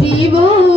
জীবনী।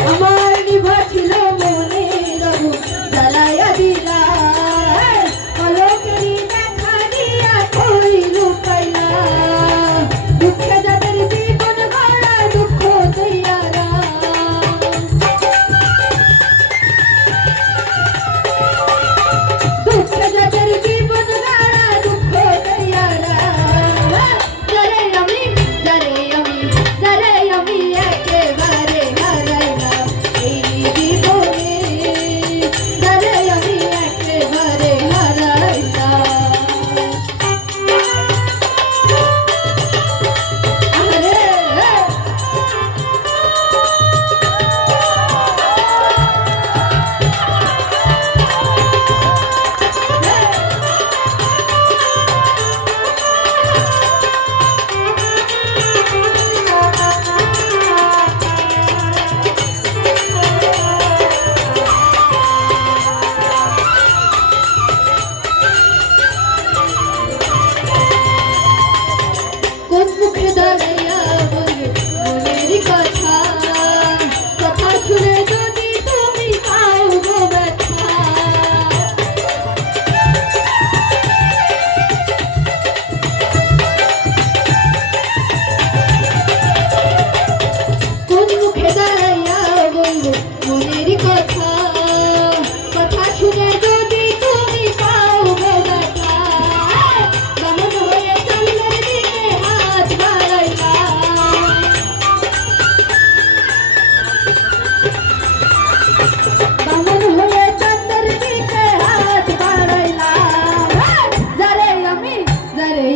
Come on!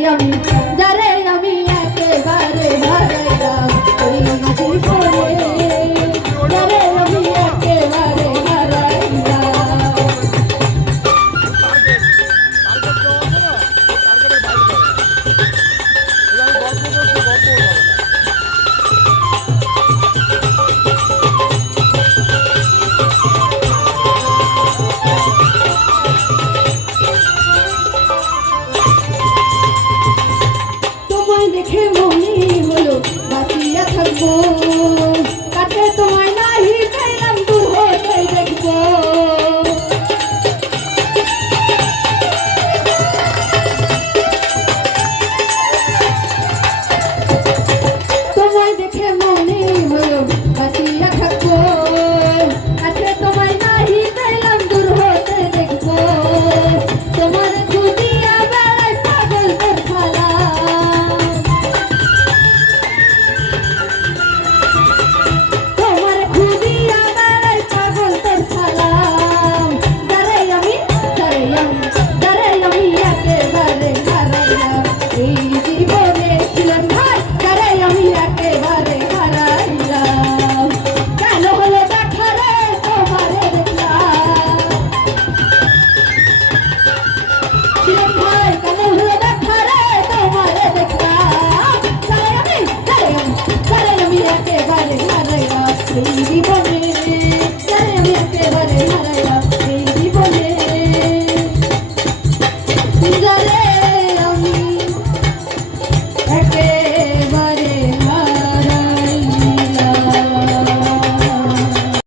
আমি যারে